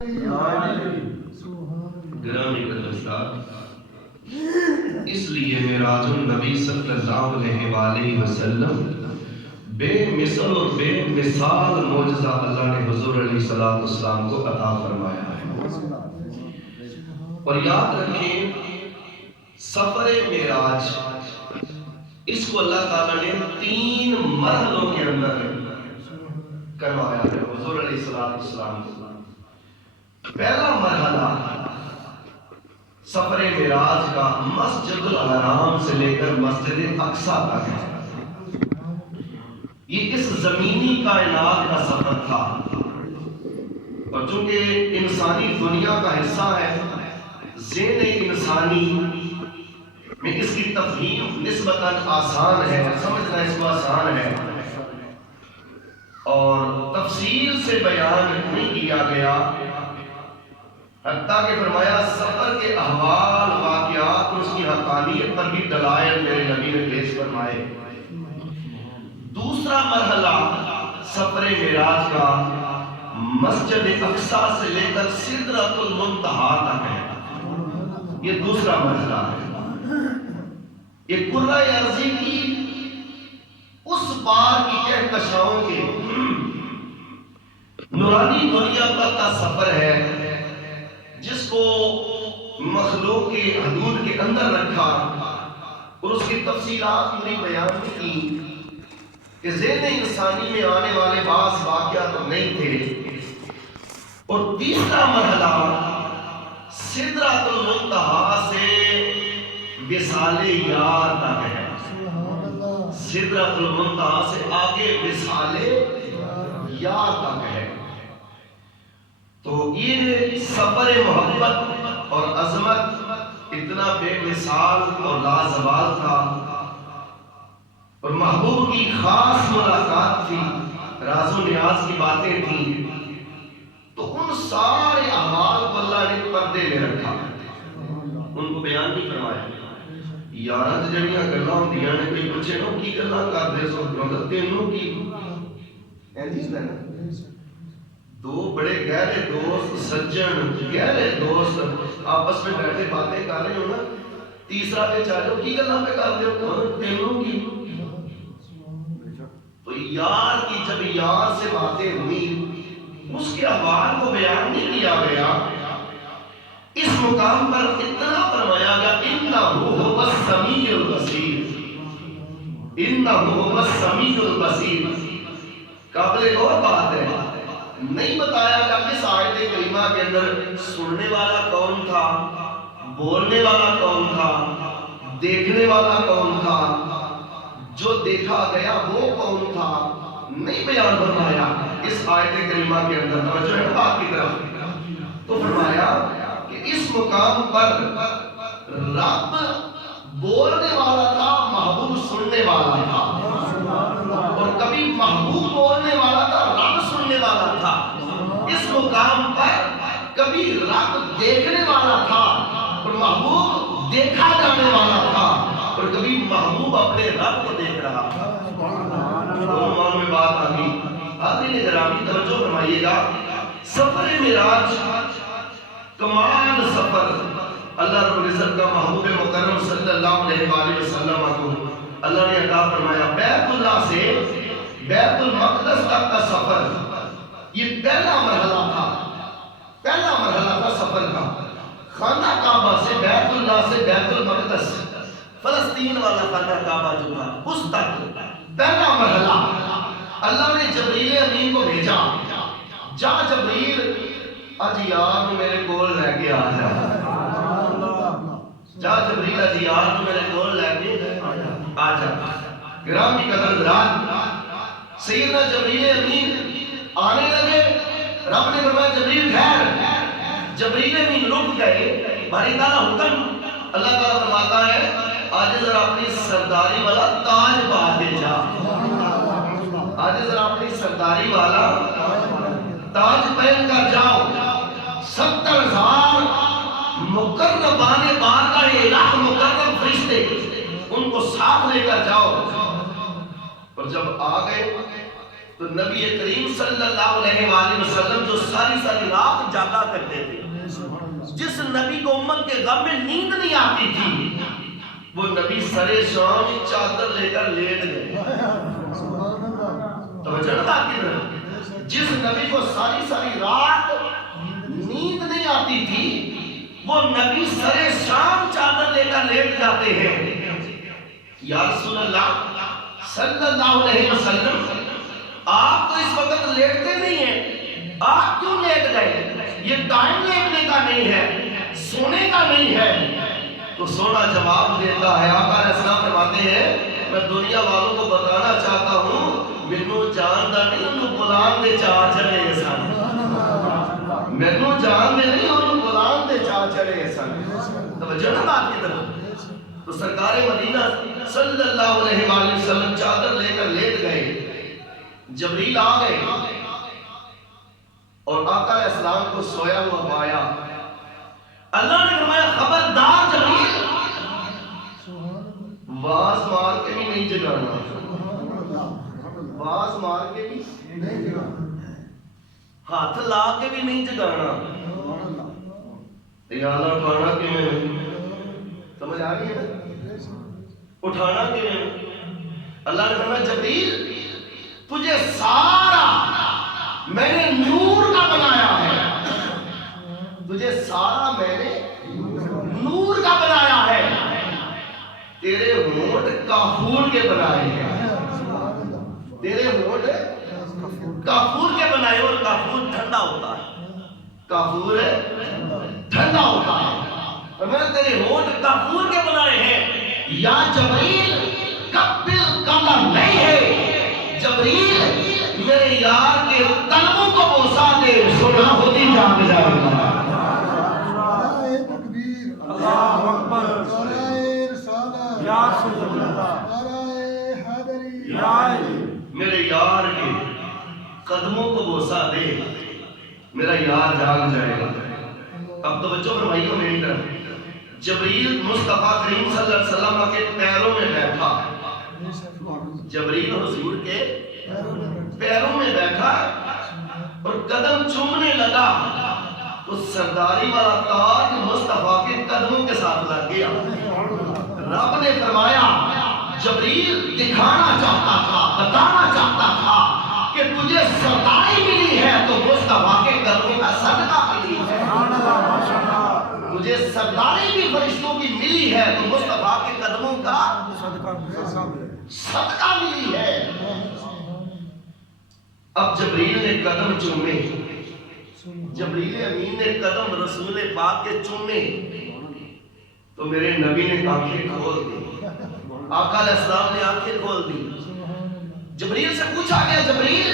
گرامی قدرت، اس لیے معراج النبی صلی اللہ علیہ وآلہ وسلم بے مثل اور بے مثال معجزہ اللہ نے حضور علیہ السلام کو عطا فرمایا ہے۔ اور یاد رکھیں، سفر معراج اس کو اللہ تعالیٰ نے 3 مرحلوں کے اندر کروایا ہے حضور علیہ السلام کو۔ پہلا مرحلہ سفر معراج کا مسجد الحرام سے لے کر مسجد اقصی تک ہے۔ یہ اس زمینی کائنات کا سفر تھا، اور چونکہ انسانی دنیا کا حصہ ہے، ذہن انسانی میں اس کی تفہیم نسبتاً آسان ہے، سمجھنا اس کو آسان ہے، اور تفصیل سے بیان نہیں کیا گیا، حتیٰ کہ فرمایا سفر کے احوال واقعات اور اس کی حقانیت پر بھی دلائل میرے نبی نے پیش فرمائے۔ دوسرا مرحلہ سفر معراج کا مسجد اقصی سے لے کر سدرۃ المنتہا تک ہے، یہ دوسرا مرحلہ ہے۔ یہ کرۂ ارضی کی اس پار کی کہکشاؤں کے نورانی دنیا تک کا سفر ہے، جس کو مخلوق کے حدود کے اندر رکھا اور اس کی تفصیلات پوری بیان کی کہ ذہن انسانی میں آنے والے بعض واقعات نہیں تھے۔ اور تیسرا مرحلہ سدرۃ المنتہا سے وصال یار تک ہے، سدرۃ المنتہا سے آگے وصال یار تک ہے۔ تو یہ سفر محبت اور عظمت اتنا بے مثال اور لازوال تھا، اور محبوب کی خاص ملاقات تھی، راز و نیاز کی باتیں تھیں، تو ان سارے احوال کو اللہ نے پردے میں رکھا، ان کو بیان نہیں فرمایا۔ یاراں جڑیاں گلاں ہوندیاں نے، کوئی بچے نو کی گلاں کردے سو مطلب تینوں کی اینجیز ہے نا، دو بڑے گہرے دوست سجن گہرے دوست آپس میں بیٹھے باتیں کر رہے ہو نا، تیسرا پہ چاہو کی گلاں پہ کر دے ہو تینوں کی۔ تو یار کی جب یار سے باتیں ہوئی، اس کے احوال کو بیان نہیں کیا گیا، اس مقام پر اتنا فرمایا گیا انہو هو السمیع البصیر، انہو هو السمیع البصیر۔ قابل غور بات ہے، نہیں بتایا گیا کس آیت کریمہ کے اندر سننے والا کون تھا، بولنے والا کون تھا، دیکھنے والا کون تھا، جو دیکھا گیا وہ کون تھا، نہیں بیان فرمایا اس آیت کریمہ کے اندر۔ توجہ ہے بات کی طرف، تو فرمایا کہ اس مقام پر رب بولنے والا تھا، محبوب سننے والا تھا، اور کبھی محبوب بولنے والا تھا، رب سننے والا تھا۔ اس مقام پر کبھی رب دیکھنے والا تھا اور محبوب دیکھا جانے والا تھا، اور کبھی محبوب اپنے رب کو دیکھ رہا تھا۔ دونوں میں بات آ گئی۔ حاضرین گرامی توجہ فرمائیے گا، سفر معراج کمال سفر اللہ رب العزت کا محبوب مکرم صلی اللہ علیہ وآلہ وسلم کو اللہ نے عطا فرمایا۔ بیت اللہ سے بیت المقدس تک کا سفر، یہ پہلا مرحلہ تھا، پہلا مرحلہ تھا سفر کا۔ خانہ کعبہ سے بیت اللہ سے بیت المقدس، فلسطین والا خانہ کعبہ جو تھا، اس تک پہلا مرحلہ اللہ نے جبریل امین کو بھیجا، جا جبریل اج یار میرے کول لے کے آ جا، جا جبریل اج یار میرے کول لے کے آ جا۔ گرامی قدردان، سیدنا جبریل امین آنے لگے، رب نے فرمایا جبریل ٹھہر، جبریل امین رک گئے۔ باری تعالیٰ حکم، اللہ تعالیٰ فرماتا ہے آج ذرا اپنی سرداری والا تاج پا کے جا، آج ذرا اپنی سرداری والا تاج پہن کر جاؤ، 70,000 مقربان بارگاہ الہ مقرب فرشتے ان کو ساتھ لے کر جاؤ۔ اور جب آ گئے تو نبی کریم صلی اللہ علیہ وآلہ وسلم جو ساری ساری رات جاگا کرتے تھے، جس نبی کو امت کے غم میں نیند نہیں آتی تھی، وہ نبی سرے شام چادر لے کر لیٹ گئے۔ توجہ نہ بات کی طرف، جس نبی کو ساری ساری رات نیند نہیں آتی تھی، وہ نبی سرے شام چادر لے کر لیٹ جاتے ہیں۔ یا رسول اللہ صلی اللہ علیہ وسلم، آپ تو اس وقت لیٹتے نہیں ہیں، آپ کیوں لیٹ گئے؟ یہ ٹائم لیٹنے کا نہیں ہے، سونے کا نہیں ہے۔ تو سونا جواب دیتا ہے، آقا علیہ السلام فرماتے ہیں میں دنیا والوں کو بتانا چاہتا ہوں، مینوں جاندا نہیں انہوں بلان دے چاہ چڑے سن، مینوں جان دے نہیں انہوں بلان دے چاہ چڑے سن۔ توجہ نہ بات کی طرف۔ تو سرکار مدینہ صلی اللہ علیہ وآلہ وسلم چادر لے کر لیٹ گئے، جبریل آ گئے اور آقا علیہ السلام کو سویا ہوا پایا۔ اللہ نے فرمایا خبردار جبریل، واز مار کے بھی نہیں جگانا، واز مار کے بھی نہیں جگانا، ہاتھ لا کے بھی نہیں جگانا۔ یا اللہ اٹھانا کیوں؟ سمجھ آ رہی ہے؟ اٹھانا کیوں؟ اللہ نے فرمایا جبریل تجھے سارا میں نے نور کا بنایا ہے، تجھے سارا میں نے نور کا بنایا ہے، تیرے ہونٹ کافور کے بنائے ہیں، تیرے ہونٹ کافور کے بنائے، اور کافور ٹھنڈا ہوتا ہے، کافور ٹھنڈا ہوتا ہے، اور میں نے تیرے ہونٹ کافور کے بنائے ہیں۔ یا جبریل قبل قمر نہیں ہے، جبریل میرے یار کے قدموں کو بوسا دے، سنا ہوتی جاگ جائے گا۔ نعرہ تکبیر، اللہ اکبر، نعرہ رسالت، یا رسول اللہ، نعرہ حیدری، یا میرے یار کے قدموں کو بوسا دے، میرا یار جاگ جائے گا۔ اب توجہ فرمائیے میری طرف، جبریل مصطفیٰ کریم صلی اللہ علیہ وسلم کے پیروں میں بیٹھا، جبریل حضور کے پیروں میں بیٹھا اور قدم چومنے لگا، تو سرداری والا تاج مصطفیٰ کے قدموں کے ساتھ لگ گیا۔ رب نے فرمایا جبریل دکھانا چاہتا تھا، بتانا چاہتا تھا کہ تجھے سرداری ملی ہے تو مصطفیٰ کے قدموں کا صدقہ ملی ہے، تجھے سرداری بھی فرشتوں کی ملی ہے تو مصطفیٰ کے قدموں کا صدقہ ملی ہے۔ اب جبریل نے قدم چومے، جبریل امین نے قدم رسول پاک کے چومے، تو میرے نبی نے آنکھیں کھول دی، آقا علیہ السلام نے آنکھیں کھول دی۔ جبریل سے پوچھا گیا جبریل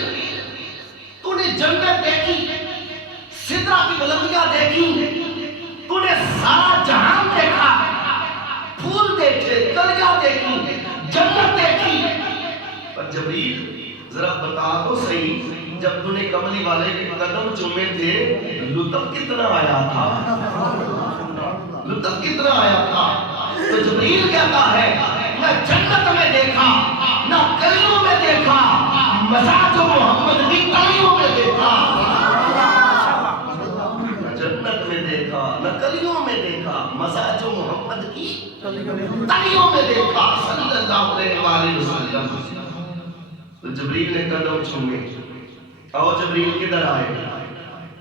تو نے جنت دیکھی، سدرہ کی بلندیاں دیکھی، تو نے سارا جہان دیکھا، پھول دیکھے، کلیاں دیکھی، جنت دیکھی، پر جبریل ذرا بتا تو صحیح جب تو نے کملی والے کے قدم چومے تھے لطف کتنا آیا تھا، لطف کتنا آیا تھا؟ تو جبریل کہتا ہے نہ جنت میں دیکھا، نہ کلیوں میں دیکھا، مزاج محمد کی کلیوں میں دیکھا، جنت میں دیکھا نہ کلیوں میں دیکھا، مزاج محمد کی کلیوں میں دیکھا صلی اللہ علیہ وآلہ وسلم۔ تو جبریل نے قدم چومے، آؤ جبریل کدھر آئے،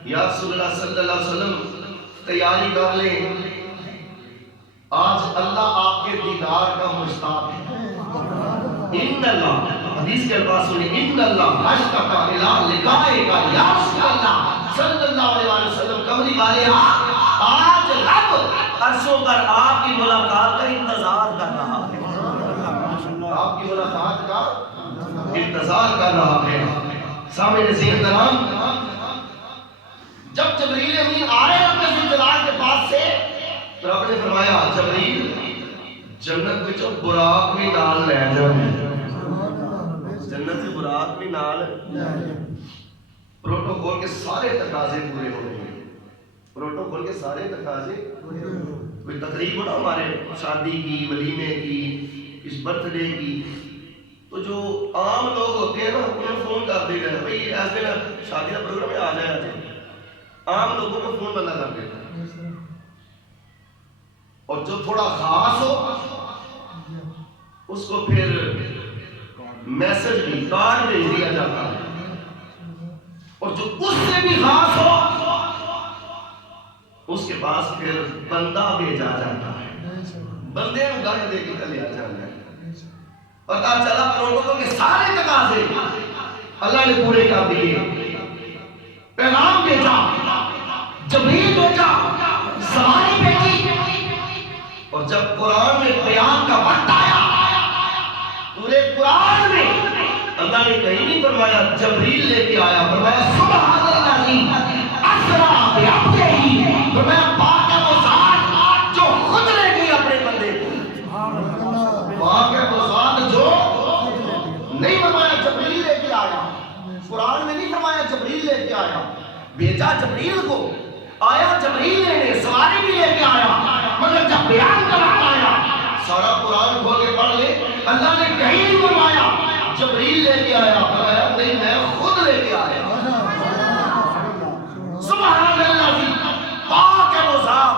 یا رسول اللہ صلی اللہ علیہ وسلم تیاری کر لیں، آج اللہ آپ کے دیدار کا مشتاق ہے۔ ان اللہ، حدیث کے الفاظ سنیں، ان اللہ اشتاق الی لقائے کا یا رسول اللہ صلی اللہ علیہ وسلم، کملی والے آج رب عرشوں پر آپ کی ملاقات کا انتظار کر رہا ہے، آپ کی ملاقات کا انتظار کر رہا ہے۔ سامنے ذہن درام، جب جبریل امین آئے اپنے ذوالجلال کے پاس سے تو رب نے فرمایا جبریل جنت وچوں براق بھی نال لے جاؤ، جنت سے براق بھی نال، پروٹوکول کے سارے تقاضے پورے ہو گئے، پروٹوکول کے سارے تقاضے، کوئی تقریب ہو نا ہمارے شادی کی، ولیمے کی، اس برتھ ڈے کی، تو جو عام لوگ ہوتے ہیں نا انہیں فون کر دے گا بھائی ایسے نا شادی کا پروگرام ہے آ جائے آ جائے، عام لوگوں کو فون بندہ کر دیتا ہے، اور جو تھوڑا خاص ہو اس کو پھر میسج بھی کارڈ بھیج دیا جاتا ہے، اور جو اس سے بھی خاص ہو اس کے پاس پھر بندہ بھیجا جاتا ہے، بندے کو گنڈ دے کے چلے آ جانا ہے۔ پتا چلا پروٹوکول کے سارے تقاضے اللہ نے پورے کر دیے، پیغام بھیجا، جبریل بھیجا، سواری بھیجی، اور جب قرآن میں بیان کا وقت آیا پورے قرآن میں اللہ نے کہیں نہیں فرمایا جبریل لے کے آیا، فرمایا سبحان اللہ اسرا بعبدہ، فرمایا پاک ہے وہ ذات جو خود لے گئی اپنے بندے کو، پاک ہے وہ ذات جو نہیں فرمایا جبریل لے کے آیا، قرآن میں نہیں فرمایا جبریل لے کے آیا، بھیجا جبریل کو، آیا جبریل لینے، سواری بھی لے کے آیا، مگر جب بیان کا وقت آیا سارا قرآن کھول کے پڑھ لے، اللہ نے کہیں نہیں فرمایا جبریل لے کے آیا، فرمایا نہیں میں خود لے کے آیا۔ سبحان اللہ پاک ہے وہ ذات،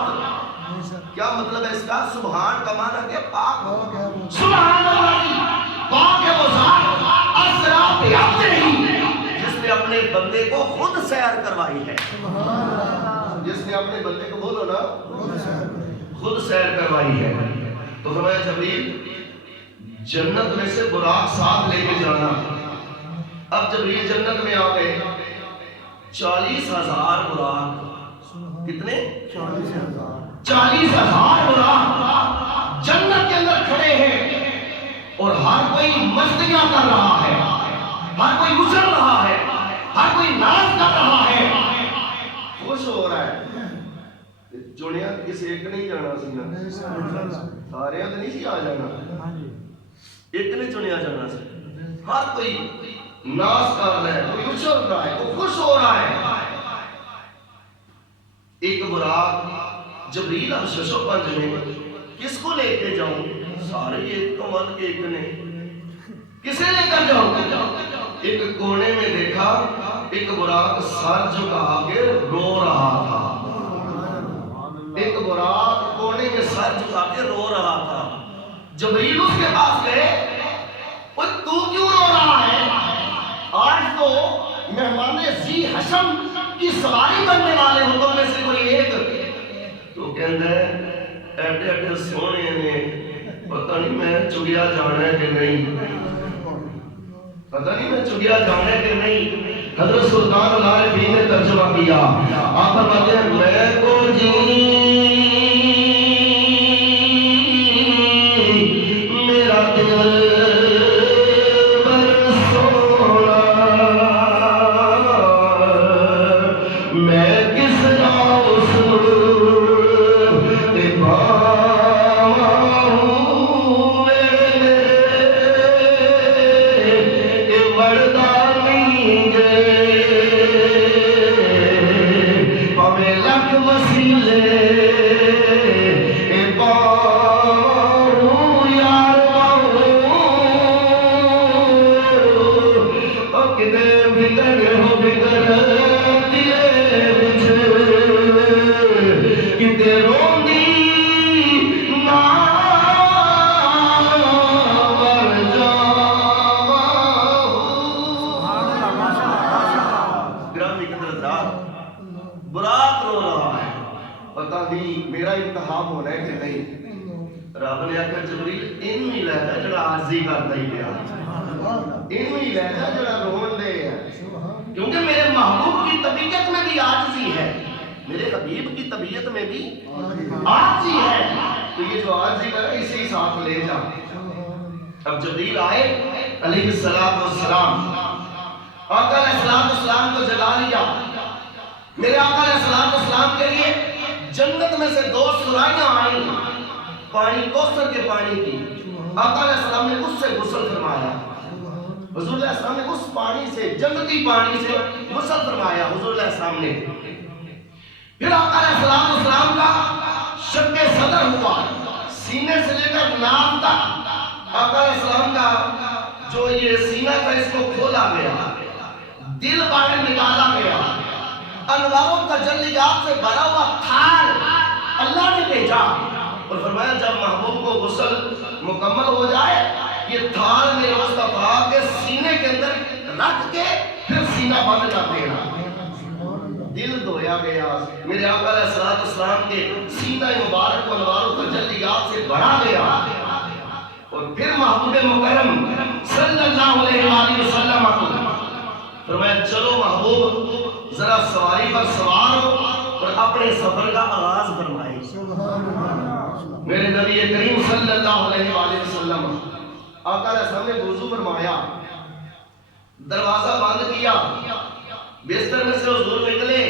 کیا مطلب ہے اس کا؟ سبحان کا معنی ہے پاک، سبحان اللہ پاک ہے وہ ذات اسرا بعبدہ جس نے اپنے بندے کو خود سیر کروائی ہے، جس نے اپنے بندے کو بولو نا خود سیر کروائی ہے۔ تو فرمایا جبریل جنت میں سے براق ساتھ لے کے جانا۔ اب جبریل جنت میں آ گئے، 40,000 براق، کتنے؟ 40,000 براق جنت کے اندر کھڑے ہیں، اور ہر کوئی مستیاں کر رہا ہے، ہر کوئی اچھل رہا ہے، ہر کوئی ناز کر رہا ہے، خوش ہو رہا ہے۔ چنیا کسی ایک نہیں جانا سی نا، سارے تو نہیں سی آ جانا، ایک نے چنیا جانا سی، ہر کوئی ناز کر رہا ہے، کوئی اچھل رہا ہے، کوئی خوش ہو رہا ہے۔ ایک براق جبریل اب ششو پنج میں کس کو لے کے جاؤں؟ سارے ایک تو مت ایک نے، کسے لے کر جاؤں؟ ایک کونے میں دیکھا ایک براق سر جھکا کے رو رہا تھا، ایک براق کونے میں سر جھکا کے رو رہا تھا۔ جبریل اس کے پاس گئے، تو کیوں رو رہا ہے؟ آج تو مہمان ذی حشم کی سواری بننے والے ہو تم میں سے کوئی ایک، تو کہندہ ہے ایڈے ایڈے سونے نے، پتہ نہیں میں چگیا جانا ہے کہ نہیں، پتہ نہیں میں چگیا جانا ہے کہ نہیں۔ حضرت سلطان العارفین نے ترجمہ کیا، آپ فرماتے ہیں میں کو جی میرا دل براق رو رہا ہے، پتہ نہیں میرا امتحان ہونا ہے کہ نہیں۔ رب نے آخر جبریل ان ہی لے جا جڑا عاجزی کرتا ہی پیا، ان ہی لے جا جڑا رون دے ہے، کیونکہ میرے محبوب کی طبیعت میں بھی عاجزی ہے، میرے حبیب کی طبیعت میں بھی عاجزی ہے، تو یہ جو عاجزی کرے اسی ساتھ لے جا۔ اب جبریل آئے علیہ السلام، آقا علیہ السلام کو جگا لیا۔ میرے آقا علیہ السلام کے لیے جنت میں سے 2 سرائیاں آئیں، پانی کوثر کے پانی کی، آقا علیہ السلام نے اس سے غسل فرمایا، حضور علیہ السلام نے اس پانی سے، جنتی پانی سے غسل فرمایا حضور علیہ السلام نے۔ پھر آقا علیہ السلام کا شق صدر ہوا، سینے سے لے کر نام تک آقا علیہ السلام کا جو یہ سینہ تھا اس کو کھولا گیا، دل باہر نکالا گیا، انواروں تجلیات سے بھرا ہوا تھال اللہ نے بھیجا اور فرمایا جب محبوب کو غسل مکمل ہو جائے یہ تھال میرے مصطفیٰ کے سینے کے اندر رکھ کے پھر سینہ بند کر دینا۔ دل دھویا گیا، میرے آقا علیہ السلام کے سینہ مبارک و انوار و تجلیات سے بھرا گیا اور پھر محبوب مکرم صلی اللہ علیہ وآلہ وسلم کو فرمایا چلو محبوب ذرا سواری پر سوار ہو اور اپنے سفر کا آغاز فرمائے۔ میرے نبی کریم صلی اللہ علیہ وآلہ وسلم آقا علیہ السلام نے وضو فرمایا، دروازہ بند کیا، بستر میں سے حضور نکلے،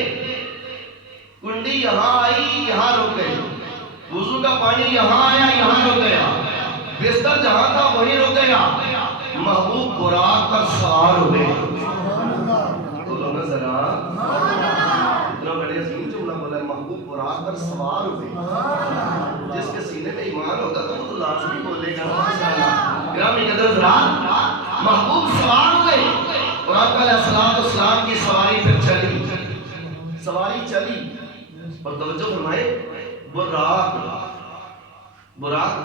کنڈی یہاں آئی یہاں رک گئی، وضو کا پانی یہاں آیا یہاں رک گیا، بستر جہاں تھا وہیں رک گیا، محبوب براق پر سوار ہوئے۔ بولو نا ذرا، اتنا بڑے عظیم جملہ بولا ہے، محبوب براق پر سوار ہوئے۔ جس کے سینے میں ایمان ہوگا تو وہ تو لازمی بولے گا ماشاءاللہ۔ گرامی قدر حضرات، محبوب سوار ہوئے اور آقا علیہ السلام کی سواری پھر چلی، سواری چلی اور توجہ فرمائے، براق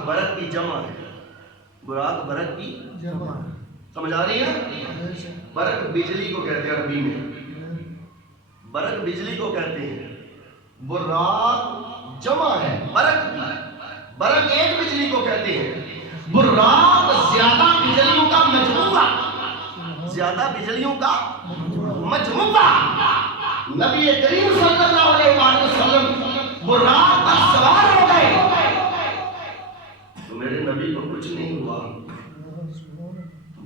برق کی جمع ہے، براق برق کی سمجھ آ رہی ہے؟ برق بجلی کو کہتے ہیں عربی میں، برق بجلی کو کہتے ہیں، براق جمع ہے برق ایک بجلی کو کہتے ہیں، براق زیادہ بجلیوں کا مجموعہ، زیادہ بجلیوں کا مجموعہ۔ نبی کریم صلی اللہ علیہ وآلہ وسلم براق پر سوار ہو گئے تو میرے نبی کو کچھ نہیں ہوا،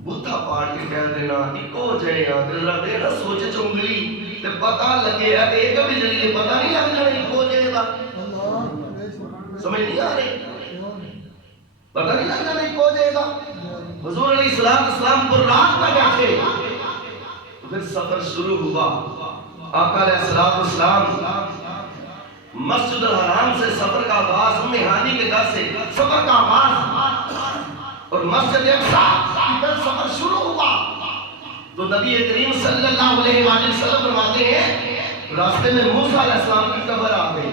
بوتھا پاڑ کے کہہ دینا اکو جائے ذرا دینا سوچے چنگلی تے پتہ لگے ہے ایک بجلی ہے، پتہ نہیں لگ جانا اکو جائے گا، سمجھ نہیں آ رہی، پتہ نہیں لگ جانا اکو جائے گا۔ حضور علیہ السلام براق پر بیٹھے، پھر سفر شروع ہوا۔ آقا علیہ السلام مسجد الحرام سے سفر کا آغاز، ام ہانی کے گھر سے سفر کا آغاز اور مسجد اقصی کی طرف سفر شروع ہوا تو نبی کریم صلی اللہ علیہ وآلہ وسلم فرماتے ہیں راستے میں موسیٰ علیہ السلام کی قبر آ گئی،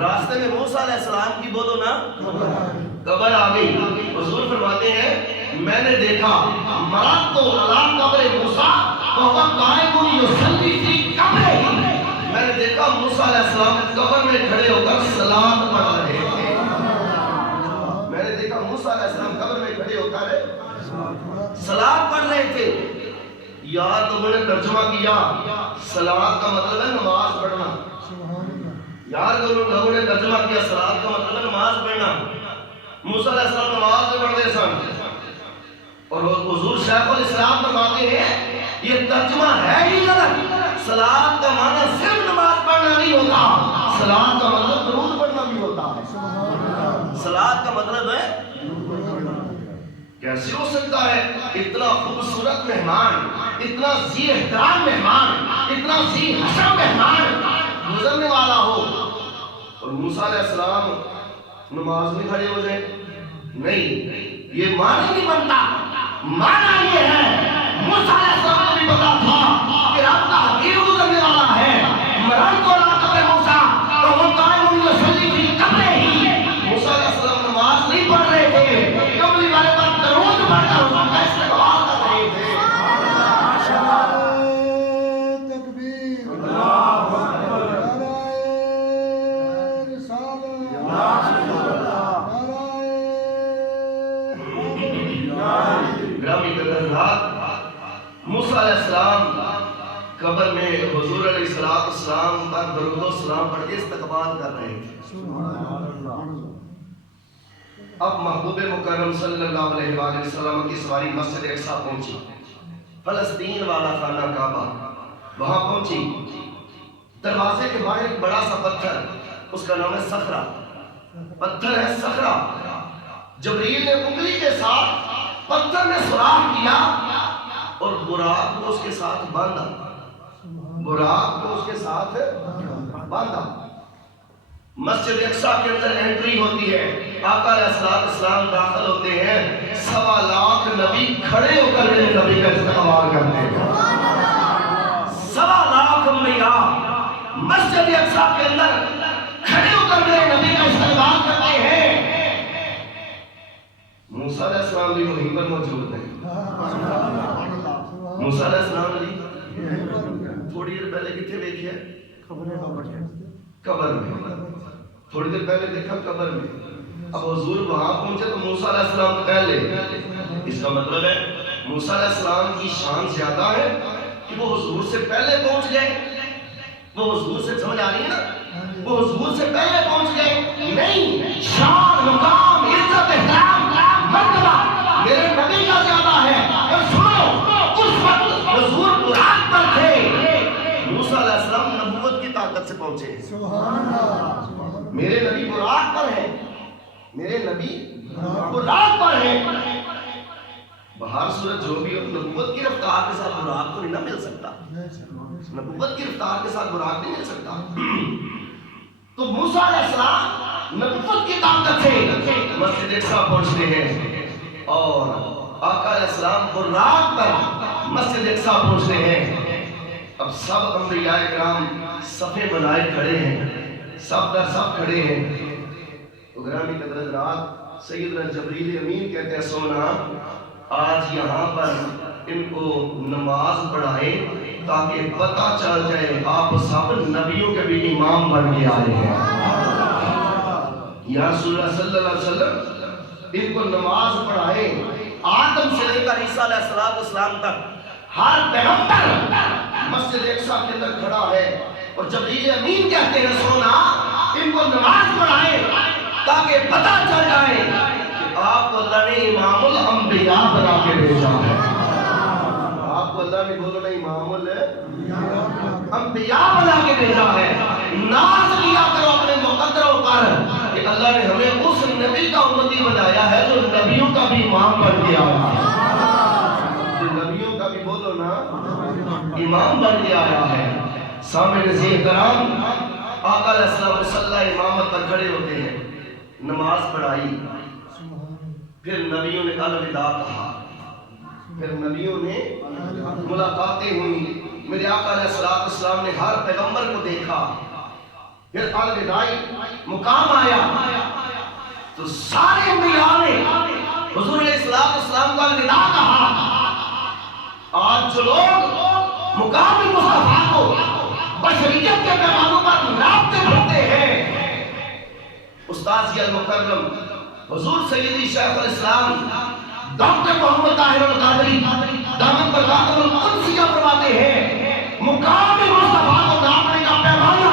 راستے میں موسیٰ علیہ السلام کی بولو نا قبر آ گئی۔ حضور فرماتے ہیں میں نے دیکھا مراد تو علی قبر موسیٰ وہو قائم یصلی فی قبرہ، میں نے دیکھا موسیٰ علیہ السلام قبر میں کھڑے ہو کر صلاۃ پڑھ رہے تھے، میں نے دیکھا موسیٰ علیہ السلام قبر میں کھڑے ہو کر صلاۃ پڑھ رہے تھے۔ یار تو میں نے ترجمہ کیا صلاۃ کا مطلب ہے نماز پڑھنا، یار لوگوں نے ترجمہ کیا صلاۃ کا مطلب ہے نماز پڑھنا، موسیٰ علیہ السلام نماز میں پڑھتے سن اور حضور شیخ الاسلام فرماتے ہیں یہ ترجمہ ہے ہی غلط، صلاۃ کا معنی صرف نماز پڑھنا نہیں ہوتا، صلاۃ کا مطلب درود پڑھنا بھی ہوتا ہے، صلاۃ کا مطلب ہے کیسے ہو سکتا ہے اتنا خوبصورت مہمان، اتنا ذی احترام مہمان، اتنا ذی حشم مہمان گزرنے والا ہو اور موسیٰ علیہ السلام نماز میں کھڑے ہو جائیں؟ نہیں، یہ معنی نہیں بنتا، معنی یہ ہے موسیٰ علیہ السلام کو بھی پتا تھا کہ رب کا حبیب گزرنے والا ہے، مرد کو لا قبر موسیٰ تو وہ قائم یصلی فی قبرہ ہی، موسیٰ علیہ السلام نماز نہیں پڑھ رہے تھے، قبر والے پر درود پڑھ کر حضور کا استقبال کر رہے تھے۔ تکبیر، اللہ اکبر، نعرہ رسالت، گرامی قدرات، موسیٰ علیہ السلام قبر میں حضور علیہ السلام پر درود و سلام پڑھ کے استقبال کر رہے تھے۔ اب محبوب مکرم صلی اللہ علیہ وآلہ وسلم کی سواری مسجد اقصی پہنچی، فلسطین والا خانہ کعبہ، وہاں پہنچی، دروازے کے باہر ایک بڑا سا پتھر، اس کا نام ہے صخرہ، پتھر ہے صخرہ، جبریل نے انگلی کے ساتھ پتھر میں سوراخ کیا اور براق کو اس کے ساتھ باندھا، براق کو اس کے ساتھ باندھا۔ مسجد اقصیٰ کے اندر انٹری ہوتی ہے، آقا علیہ السلام داخل ہوتے ہیں، 1.25 لاکھ نبی کھڑے ہو کر میرے نبی کا استقبال کرتے ہیں۔ 1.25 لاکھ انبیاء مسجد اقصیٰ کے اندر کھڑے ہو کر میرے نبی کا استقبال کرتے ہیں۔ موسیٰ علیہ السلام بھی وہیں پر موجود ہیں۔ موسیٰ علیہ السلام علیہ تھوڑی دیر پہلے کتنے دیکھے؟ قبر میں۔ تھوڑی دیر پہلے دیکھا قبر میں۔ اب حضور وہاں پہنچے تو موسیٰ علیہ السلام پہلے۔ اس کا مطلب ہے موسیٰ علیہ السلام کی شان زیادہ ہے کہ وہ حضور سے پہلے پہنچ گئے۔ وہ حضور سے سمجھ آ رہی ہے نا، وہ حضور سے پہلے پہنچ گئے۔ نہیں، شان، مقام، عزت، احترام، مرتبہ میرے نبی کا زیادہ ہے۔ اور سنو، اس وقت حضور براق پر تھے، موسیٰ علیہ السلام نبوت کی طاقت سے پہنچے۔ میرے نبی براق پر ہے، میرے نبی براق پر ہے۔ بہر صورت جو بھی ہو، نبوت کی رفتار کے ساتھ براق تو نہیں نہ مل سکتا، نبوت کی رفتار کے ساتھ براق نہیں مل سکتا۔ تو موسیٰ علیہ السلام نبوت کی طاقت سے مسجد اقصیٰ پہنچتے ہیں، اور آقا علیہ السلام براق پر مسجد اقصیٰ پہنچتے ہیں۔ اب سب انبیاء کرام صفیں بنائے کھڑے ہیں، سب در سب کھڑے ہیں۔ تو گرامی قدر حضرات، سیدنا جبریل امین کہتے ہیں سونا آج یہاں پر ان کو نماز پڑھائیں تاکہ پتہ چل جائے آپ سب نبیوں کے بھی امام بن کے آئے ہیں۔ یا رسول اللہ صلی اللہ علیہ وسلم ان کو نماز پڑھائیں، آدم سے لے کر عیسیٰ علیہ السلام تک ہر پیغمبر مسجد اقصیٰ کے اندر کھڑا ہے، اور جبریل امین کہتے ہیں سونا ان کو نماز پڑھائیں تاکہ پتہ چل جائے کہ آپ کو اللہ نے امام الانبیاء بنا کے بھیجا ہے۔ آپ کو اللہ نے بولو نہیں امام الانبیاء بنا کے بھیجا ہے۔ ناز کیا کرو اپنے مقدروں پر کہ اللہ نے ہمیں اس نبی کا امتی بنایا ہے جو نبیوں کا بھی امام بن کے آیا ہے، جو نبیوں کا بھی بولو نا امام بن کے آیا ہے۔ سامنے سے احترام، آقا علیہ السلام مصلی امامت پر کھڑے ہوتے ہیں، نماز پڑھائی، پھر نبیوں نے الوداع کہا، پھر نبیوں نے ملاقاتیں ہوئی، میرے آقا علیہ السلام نے ہر پیغمبر کو دیکھا، پھر الوداعی مقام آیا تو سارے انبیاء نے حضور علیہ السلام کا الوداع کہا۔ آج جو لوگ مقام مصطفیٰ کو بشریت کے پیمانوں پر ناپتے بھرتے ہیں، استاذ المکرم حضور سیدی شیخ الاسلام ڈاکٹر محمد طاہر القادری دامت برکاتہ القدسیہ فرماتے ہیں مقام مصطفیٰ کو ناپنے کا پیمانہ،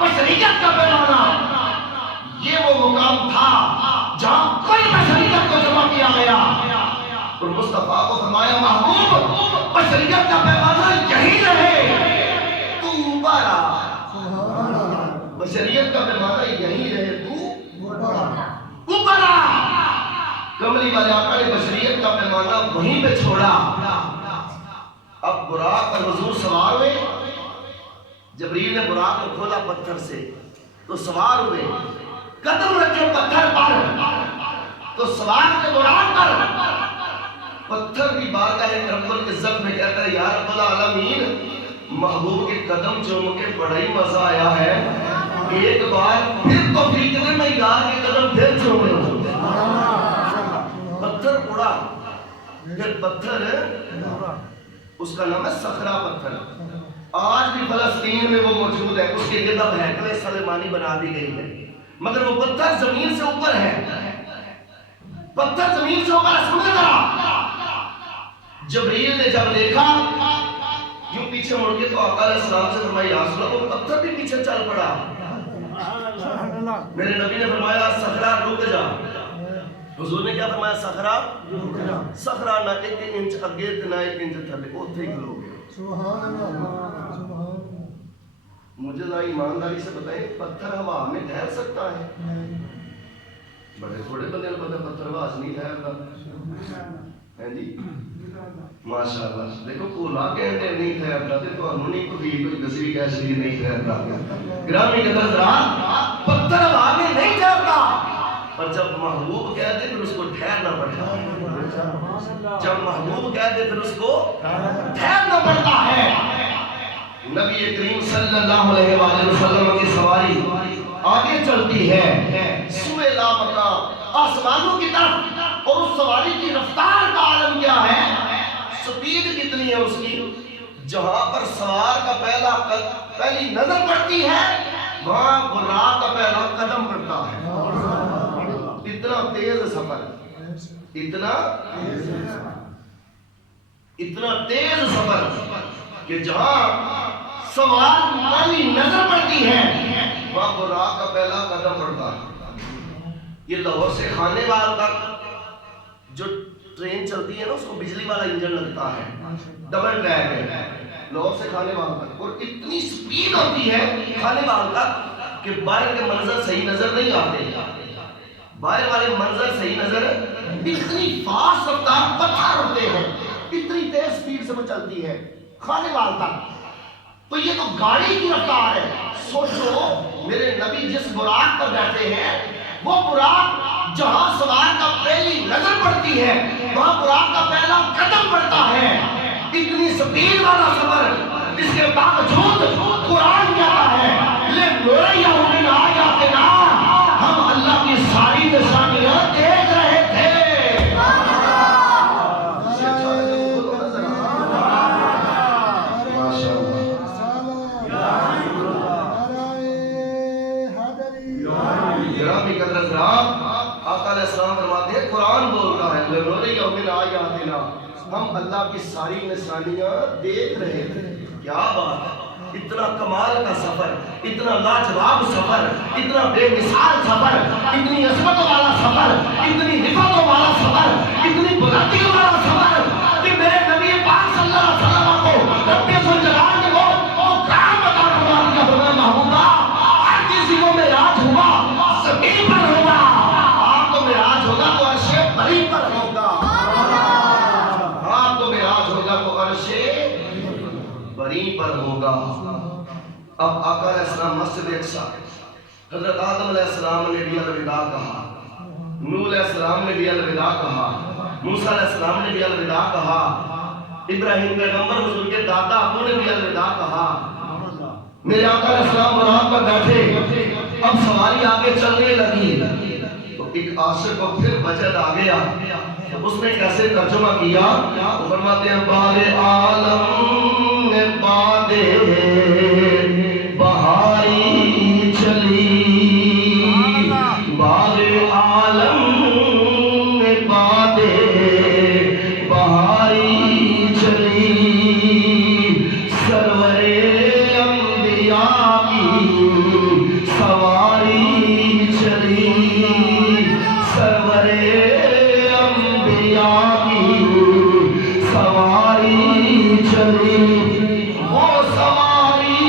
بشریت کا پیمانہ، یہ وہ مقام تھا جہاں کوئی بشریت کو جمع کیا گیا، اور مصطفیٰ کو فرمایا محبوب بشریت کا پیمانہ یہی رہے، تو اوپر آ، بشریت کا پیمانہ یہی رہے، تو اوپر آ۔ کملی والے آقا نے بشریت کا پیمانہ وہیں پہ چھوڑا۔ اب براق پر حضور سوار ہوئے، جبریل نے براق کو کھولا پتھر سے تو سوار ہوئے، قدم رکھے پتھر پر تو سوار کے براق پر، پتھر بھی بارگاہ رب العزت میں کہتا ہے یا رب العالمین محبوب کے قدم چوم کے بڑا ہی مزہ آیا ہے، ایک بار پھر تو فکر میں یار کے قدم پھر چوم لوں۔ پتھر اڑا، پھر پتھر اس کا نام ہے صخرہ پتھر، آج بھی فلسطین میں وہ موجود ہے، اس کے گرد ہیکل سلیمانی بنا دی گئی ہے، مگر وہ پتھر زمین سے اوپر ہے، پتھر زمین سے اوپر ہے۔ سنیں ذرا، جبریل نے جب دیکھا یوں پیچھے مڑ کے تو آقا علیہ السلام سے فرمایا یا رسول اللہ، وہ پتھر بھی پیچھے چل پڑا۔ میرے نبی نے فرمایا صخرہ رک جا، حضور نے کیا فرمایا صخرہ رک جا، صخرہ نہ ایک انچ اگے نہ ایک انچ تھلے، اوتھے ہی کھلو گے۔ سبحان اللہ، سبحان اللہ۔ مجھے ذرا ایمانداری سے بتائیں پتھر ہوا میں ٹھہر سکتا ہے؟ بڑے تھوڑے بندے کو پتہ پتھر ہوا سے نہیں ٹھہرتا ہے جی، ماشاءاللہ۔ دیکھو کولا کہتے نہیں ٹھہرتا، تو ہم نہیں کوئی گسی کیسی نہیں ٹھہرتا۔ گرامی قدر حضرات، پتھر اب آگے نہیں ٹھہرتا، پر جب محبوب کہہ دے پھر اس کو ٹھہرنا پڑتا ہے، جب محبوب کہہ دے پھر اس کو ٹھہرنا پڑتا ہے۔ نبی کریم صلی اللہ علیہ وآلہ وسلم کی سواری آگے چلتی ہے سوئے لامکان آسمانوں کی طرف، اور اس سواری کی رفتار کا عالم کیا ہے، سپیڈ کتنی ہے اس کی، جہاں پر سوار کا پہلی نظر پڑتی ہے وہاں براق کا پہلا قدم پڑتا ہے۔ اتنا تیز سفر، اتنا تیز سفر کہ جہاں سوار پہلی نظر پڑتی ہے وہاں براق کا پہلا قدم پڑتا ہے۔ یہ لاہور سے کھانے والا تک جو ٹرین چلتی ہے نا اس کو بجلی والا انجن لگتا ہے، ڈبل ٹریک ہے، لاہور سے کھانے والا تک، اور اتنی سپیڈ ہوتی ہے کھانے والا تک کہ باہر کے منظر صحیح نظر نہیں آتے، باہر والے منظر صحیح نظر، اتنی فاسٹ رفتار پتھر ہوتے ہیں، اتنی تیز سپیڈ سے وہ چلتی ہے کھانے والا تک۔ تو یہ تو گاڑی کی رفتار ہے، سوچو میرے نبی جس براق پر بیٹھے ہیں وہ براق جہاں سوار کا پہلی نظر پڑتی ہے وہاں براق کا پہلا قدم پڑتا ہے۔ اتنی سپیڈ والا سفر، اس کے باوجود قرآن کہتا ہے لے نوریا من آیاتنا، ہم اللہ کی ساری نشانیاں دیکھ رہے تھے۔ آقا علیہ السلام فرماتے ہیں قرآن بولتا ہے لنُرِيَهُ مِنْ آیاتنا، ہم اللہ کی ساری نشانیاں دیکھ رہے تھے۔ کیا بات ہے، اتنا کمال کا سفر، اتنا لاجواب سفر، اتنا بے مثال سفر، اتنی عظمت والا سفر، اتنی رفعت والا سفر، اتنی بلندی والا سفر کہ میرے نبی پاک صلی اللہ علیہ وسلم کو رب ذوالجلال نے وہ کام عطا فرما دیا، فرمایا محبوبہ ہر کسی کو معراج ہوا زمین پر ہوگا، آپ کو معراج ہوگا تو عرش بری پر ہوگا، آپ کو معراج ہوگا تو عرش بری پر ہوگا۔ اب آقا علیہ السلام مسجد اقصی، حضرت آدم علیہ السلام نے بھی الوداع کہا، نوح علیہ السلام نے بھی الوداع کہا، موسیٰ علیہ السلام نے بھی الوداع کہا، ابراہیم پیغمبر حضور کے دادا ابو نے بھی الوداع کہا۔ میرے آقا علیہ السلام براق پر بیٹھے، اب سواری آگے چلنے لگی تو ایک عاشق کو پھر وجد آ گیا، اس نے کیسے ترجمہ کیا، وہ فرماتے ہیں بار عالم میں بادے بہاری چلی، بار عالم میں بادے بہاری چلی، سرور انبیاء کی سواری چلی، سرور انبیاء کی سواری چلی، وہ سواری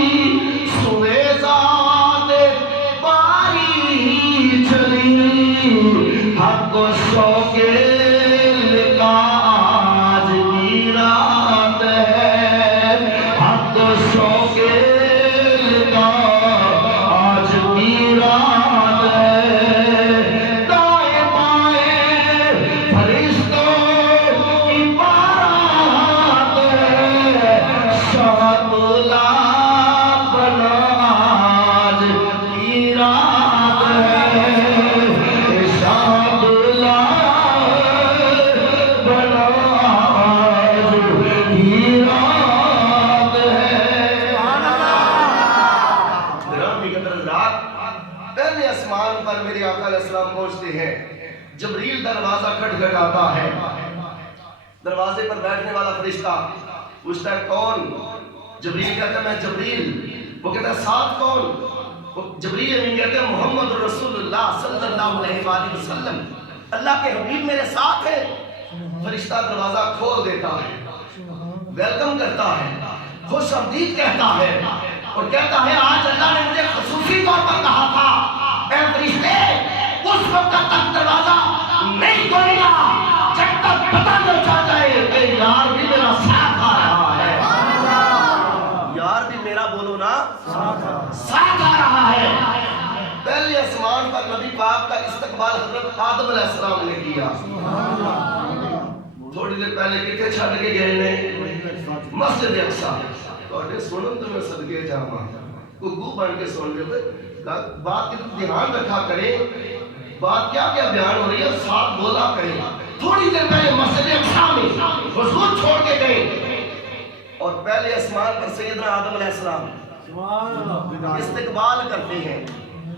سوئے ذات باری چلی، حق و شوق لقاء آج کی رات ہے، حق و شوق لقاء آج کی رات ہے، دائیں بائیں فرشتوں کی بارات ہے، شہداء بنا آج کی رات ہے، شہداء بنا آج کی رات ہے۔ پہلے آسمان پر میرے آقا علیہ السلام پہنچتے ہیں، جبریل دروازہ کھٹکھٹاتا ہے، دروازے پر بیٹھنے والا فرشتہ پوچھتا ہے کون؟ جبریل کہتا ہے میں جبریل، وہ کہتا ہے ساتھ کون؟ جبریل امین کہتے ہیں محمد رسول اللہ صلی اللہ علیہ وآلہ وسلم، اللہ کے حبیب میرے ساتھ ہے۔ فرشتہ دروازہ کھول دیتا ہے، ویلکم کرتا ہے، خوش آمدید کہتا ہے، اور کہتا ہے آج اللہ نے مجھے خصوصی طور پر کہا تھا اے فرشتے اس وقت تک دروازہ نہیں کھولے گا جب تک پتہ نہ چل جائے کہ یار بھی میرا ساتھ آ رہا ہے، یار بھی میرا بولو نا ساتھ آ رہا ہے۔ پہلے استقبال حضرت آدم علیہ السلام نے کیا. تھوڑی دیر پہلے کتنے چھڑ کے گئے نے مسجد اقصی. تو سنن تو میں صدقے جاواں گو بن کے سن لے. بات کی دھیان رکھا کرے, بات کیا کیا بیان ہو رہی ہے ساتھ بولا کرے. تھوڑی دیر پہلے مسجد اقصی میں حضور چھوڑ کے گئے اور پہلے آسمان پر سیدنا آدم علیہ السلام استقبال کرتے ہیں.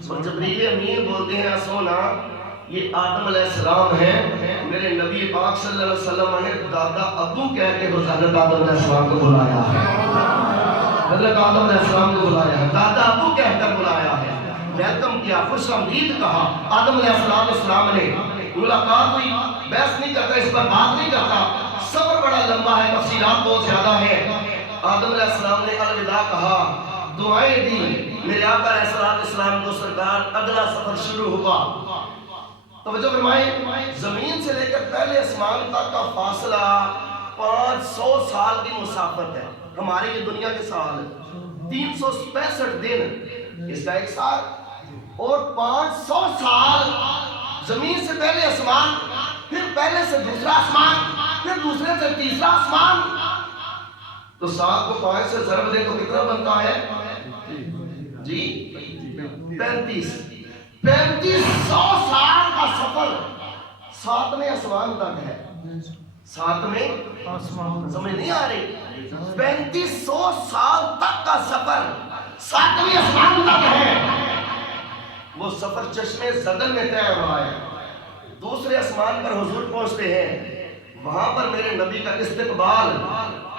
اور جبریل امین بولتے ہیں سونا یہ آدم علیہ السلام ہیں, میرے نبی پاک صلی اللہ علیہ وسلم نے دادا ابو کہہ کے حضرت آدم علیہ السلام کو بلایا ہے. حضرت آدم علیہ السلام کو بلایا ہے, دادا ابو کہہ کر بلایا ہے, ویلکم کیا, خوش آمدید کہا. آدم علیہ السلام نے ملاقات ہوئی, بحث نہیں کرتا, اس پر بات نہیں کرتا, سفر بڑا لمبا ہے, تفصیلات بہت زیادہ ہے. آدم علیہ السلام نے الوداع کہا, دعائیں دی. میرے آقا علیہ السلام کو سرکار اگلا سفر شروع ہوا. توجہ فرمائیں, زمین سے لے کر پہلے آسمان تک کا فاصلہ 500 سال کی مسافت ہے. ہماری یہ دنیا کے سال 365 دن, اس کا ایک سال, اور 500 سال زمین سے پہلے آسمان, پھر پہلے سے دوسرا آسمان, پھر دوسرے سے تیسرا آسمان. تو 7 کو 5 سے ضرب دیں تو کتنا بنتا ہے جی 3500 سال کا سفر 7ویں آسمان تک ہے. 7ویں آسمان سمجھ نہیں آ رہی, 3500 سال تک کا سفر 7ویں آسمان تک ہے. وہ سفر چشمے زدن میں طے ہوا ہے. دوسرے آسمان پر حضور پہنچتے ہیں, وہاں پر میرے نبی کا استقبال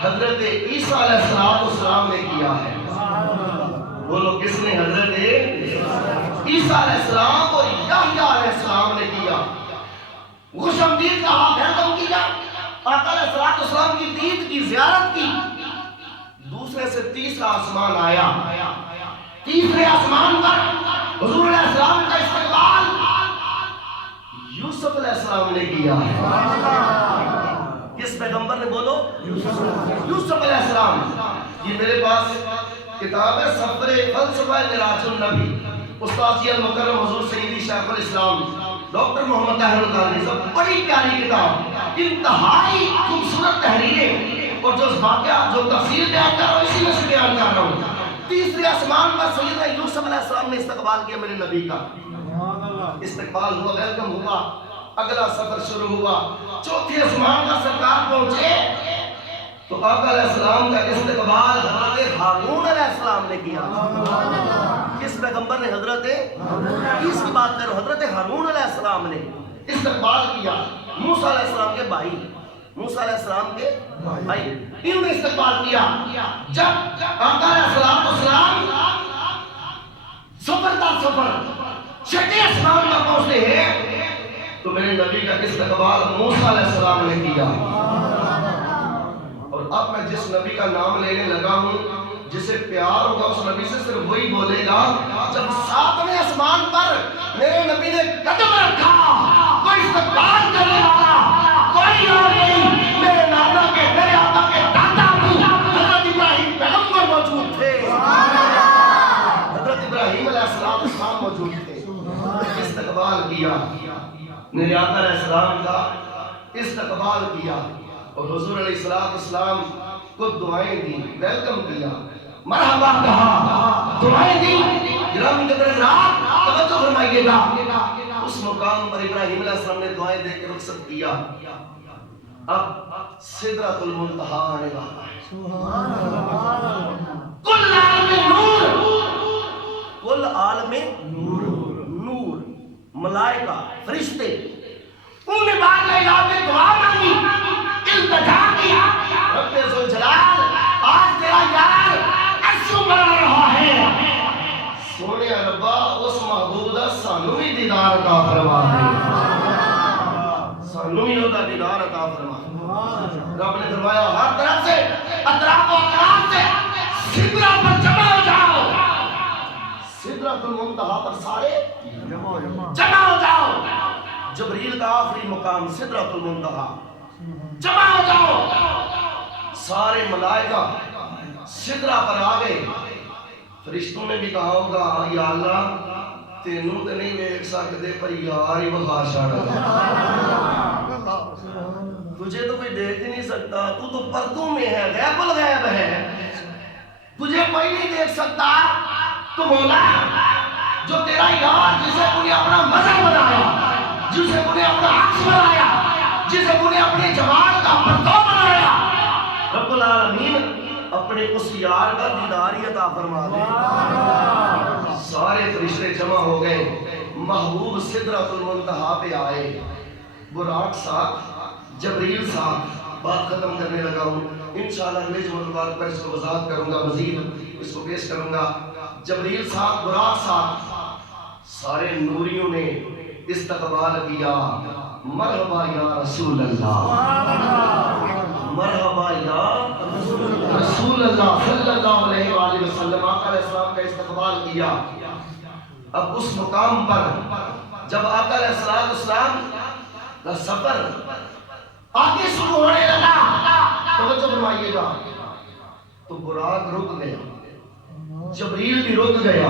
حضرت عیسیٰ علیہ السلام نے کیا ہے. بولو کس نے؟ حضرت عیسیٰ علیہ السلام اور یحییٰ علیہ السلام نے کیا. خوش آمدید کہا, ویلکم کیا, آقا علیہ السلام کی دید کی, زیارت کی. دوسرے سے تیسرا آسمان آیا. تیسرے آسمان پر حضور علیہ السلام کا استقبال یوسف علیہ السلام نے کیا. کس پیغمبر نے؟ بولو یوسف علیہ السلام. یہ میرے پاس کتاب ہے سفر فلسفہ معراج النبی, استاد المکرم حضور سیدی شیخ الاسلام ڈاکٹر محمد طاہر القادری صاحب. بڑی پیاری کتاب, انتہائی خوبصورت تحریریں, اور جو واقعہ جو تفسیر بیان کر رہا ہوں اسی میں سے بیان کر رہا ہوں. تیسرے آسمان پر سیدنا یوسف علیہ السلام نے استقبال کیا میرے نبی کا. استقبال ہوا, ویلکم ہوا, اگلا سفر شروع ہوا. چوتھے آسمان کا سرکار پہنچے تو آقا علیہ السلام کا استقبال حضرت ہارون علیہ السلام نے کیا. کس پیغمبر نے؟ حضرت کس کی بات کرو؟ حضرت ہارون علیہ السلام نے استقبال کیا. موسیٰ علیہ السلام کے بھائی, موسیٰ علیہ السلام کے بھائی, انہوں نے استقبال کیا. جب آقا علیہ السلام سفر تا سفر چھٹے آسمان پر پہنچتے ہیں تو میرے نبی کا استقبال موسیٰ علیہ السلام نے کیا. اور اب میں جس نبی کا نام لینے لگا ہوں, جسے پیار ہوگا اس نبی سے صرف وہی بولے گا. جب 7ویں آسمان پر میرے نبی نے قدم رکھا, کوئی استقبال کرنے والا کوئی اور نہیں, میرے نانا کے, میرے آقا کے دادا ابو حضرت ابراہیم پیغمبر موجود تھے. حضرت ابراہیم علیہ السلام موجود تھے. استقبال کیا میرے آقا علیہ السلام کا, استقبال کیا اور حضور علیہ السلام کو دعائیں دی, ویلکم کیا, مرحبا کہا, دعائیں دی. گرامی قدر حضرات توجہ فرمائیے گا, اس مقام پر ابراہیم علیہ السلام نے دعائیں دے کے رخصت کیا. اب سدرۃ المنتہا آنے والا ہے. کل عالم نور, کل عالم نور, ملائکہ, فرشتے, انہوں نے بات میں دعا مانگی, التجا کیا. رب ذوالجلال آج تیرا یار عرشوں پر آ رہا ہے. سونے ربا اس محبوب دا سانو بھی دیدار عطا فرما دے, سانو بھی ہوتا دیدار عطا فرما. رب نے فرمایا ہر طرف سے, اطراف و اطراف سے سدرہ پر جمع ہو جاؤ. سدرۃ المنتہا پر سارے جمع ہو جاؤ. جبریل کا آخری مقام سدرۃ المنتہا, جمع ہو جاؤ. سارے ملائکہ سدرہ پر آ گئے. فرشتوں نے بھی کہا ہوگا یا اللہ تینوں تے نہیں ویکھ سکدے پر یار ہی وخا چھڑ تجھے تو کوئی دیکھ ہی نہیں سکتا، تو پردوں میں ہے، غیب الغیب ہے، تجھے کوئی نہیں دیکھ سکتا۔ تو مولا جو تیرا یار جسے تو نے اپنا مظہر بنایا، جسے تو نے اپنا عکس بنایا، جسے تو نے اپنے جمال کا پرتو بنایا، رب العالمین اپنے اس یار کا دیدار ہی عطا فرما دے۔ سارے فرشتے جمع ہو گئے، محبوب سدرۃ المنتہا پہ آئے، براق ساتھ، جبریل ساتھ، بات ختم کرنے لگا ہوں، انشاءاللہ اگلے جمعہ مبارک پر اس کو وضاحت کروں گا، مزید اس کو پیش کروں گا۔ جبریل ساتھ، براق ساتھ، سارے نوریوں نے استقبال کیا، مرحبا یا رسول اللہ، مرحبا یا رسول اللہ صلی اللہ علیہ وآلہ وسلم، آقا علیہ السلام کا استقبال کیا۔ اب اس مقام پر جب آقا علیہ السلام کا سفر آگے شروع ہونے لگا، توجہ فرمائیے گا، تو براق رک گیا، جبریل بھی رک گیا۔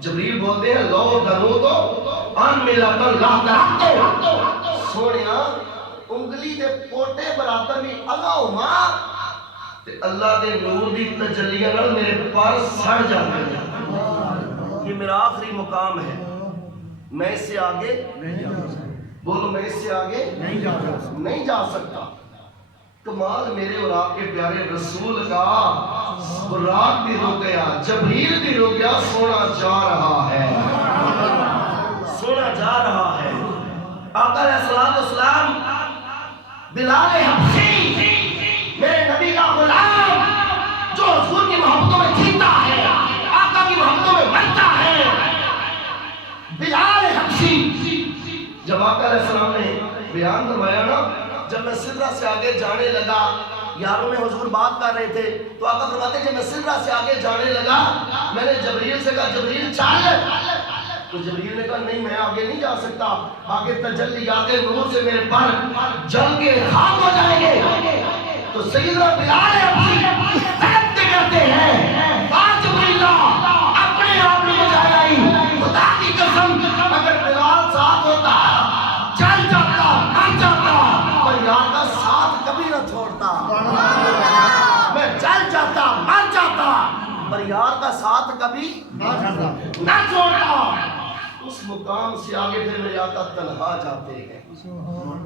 جبریل بولتے ہیں لو دنو تو ان ملت اللہ ترکتو، سونیا انگلی دے پوٹے برابر بھی اگا ہوما تے اللہ دے نور دی تجلیہ نال میرے پر سڑ جاتے ہیں۔ یہ میرا آخری مقام ہے، میں اس سے آگے نہیں جا سکتا، بولو میں اس سے آگے نہیں جا سکتا۔ کمال میرے اور آپ کے پیارے رسول کا، براق بھی رک گیا، جبریل بھی رک گیا، سونا جا رہا ہے، سونا جا رہا ہے۔ آقا علیہ السلام بلال حبشی، میرے نبی کا غلام جو حضور کی محبتوں میں جیتا ہے، آقا کی محبتوں میں مرتا ہے، بلال حبشی، جب آقا علیہ السلام نے بیان فرمایا نا، جب میں سدرہ سے آگے جانے لگا، یاروں میں حضور بات کر رہے تھے، تو آقا فرماتے ہیں جب میں سدرہ سے آگے جانے لگا، میں نے جبریل سے کہا جبریل چل، تو جبریل نے کہا نہیں میں آگے نہیں جا سکتا، آگے تجلیات نور سے میرے پر جل کے خاک ہو جائیں گے۔ تو سیدنا بلال حبشی ترقی کرتے ہیں، بات جبریل اپنے آپ نے بجایا ہی، خدا کی قسم اگر بلال ساتھ ہوتا چل جاتا، مر جاتا، پر یار کا ساتھ کبھی نہ چھوڑتا، میں چل جاتا، مر جاتا، پر یار کا ساتھ کبھی نہ چھوڑتا۔ اس مقام سے آگے پھر میرے آقا تنہا جاتے ہیں،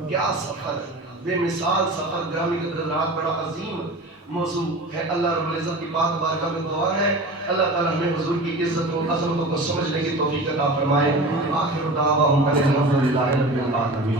کیا سفر، بے مثال سفر، گرامی قدرات، بڑا عظیم موضوع ہے۔ اللہ رب العزت کی پاک بارگاہ میں دعا ہے اللہ تعالی ہمیں حضور کی عزت و عظمتوں کو سمجھنے کی توفیق عطا فرمائے۔ آخر دعواہم ان الحمد للہ رب العالمین۔